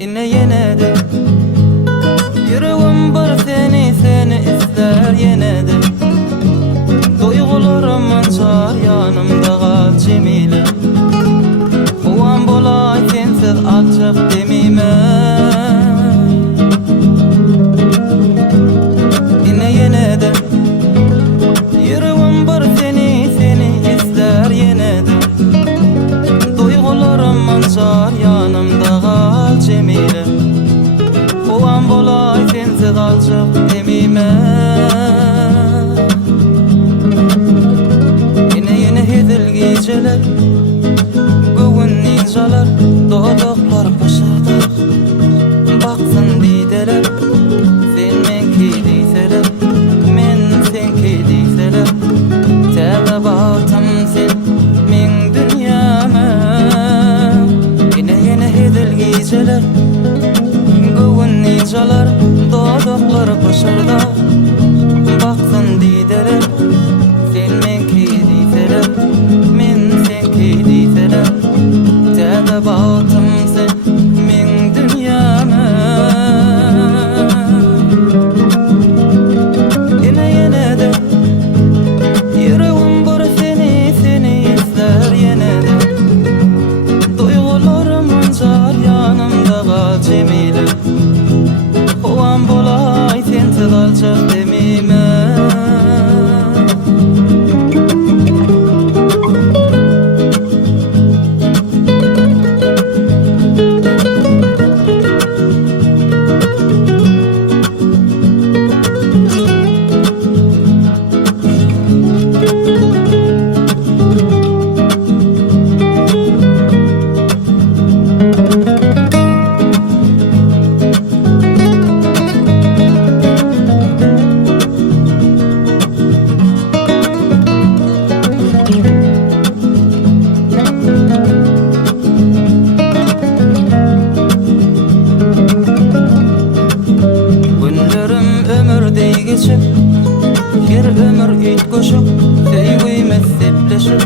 yine de yüreğim bir seni ister yine de. Duygularım ancar yanımda kal Cemile. O an bolay sensiz alçak demime. Yine de yüreğim bir seni ister yine de. Duygularım ancar yanımda kal Cemile. O an bolay sensiz alçak demime. Yine hedil geceler, göğün ninjalar, dodoklar başardı. Baksın dideler, sen menki deyseler, men senki deyseler. Tebe batım sen men dünyama. Yine hedil geceler, göğün ninjalar, dodoklar başardı. Baksın dideler, sen menki deyseler, men senki deyseler. Tebe batım sen men dünyama. Yine de yüreğim bir seni ister yine de. Duygularım ancar yanımda kal Cemile. O an bolay sensiz alçak demime. Geçip, her ömür it koşup, sevgimiz sepleşip,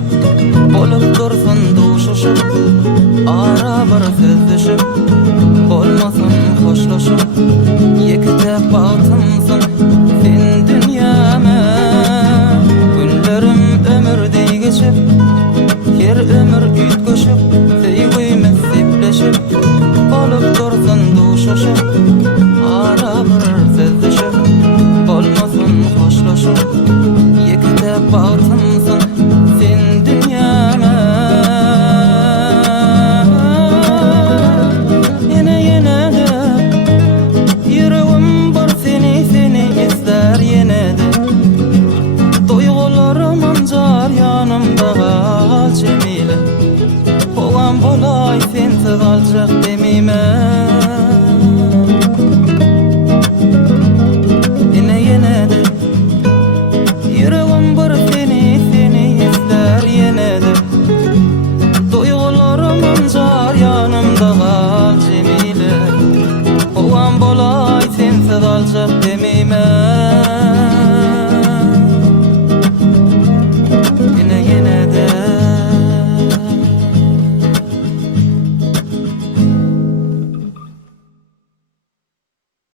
bolup dursun duşuşup, ara bir sözdüşüp, bolmasın hoşlaşıp, yektek batımsın sen dünyama. Günlerim ömürde geçip, her ömür it koşup, sevgimiz sepleşip, bolup dursun duşuşup, ara bir sözdüşüp, olmasın hoşlaşıp, yektek batımsın sen dünyama. Yine de yüreğim bir seni ister yine de. Duygularım ancar yanımda kal Cemile. O an bolay sensiz alçak demime.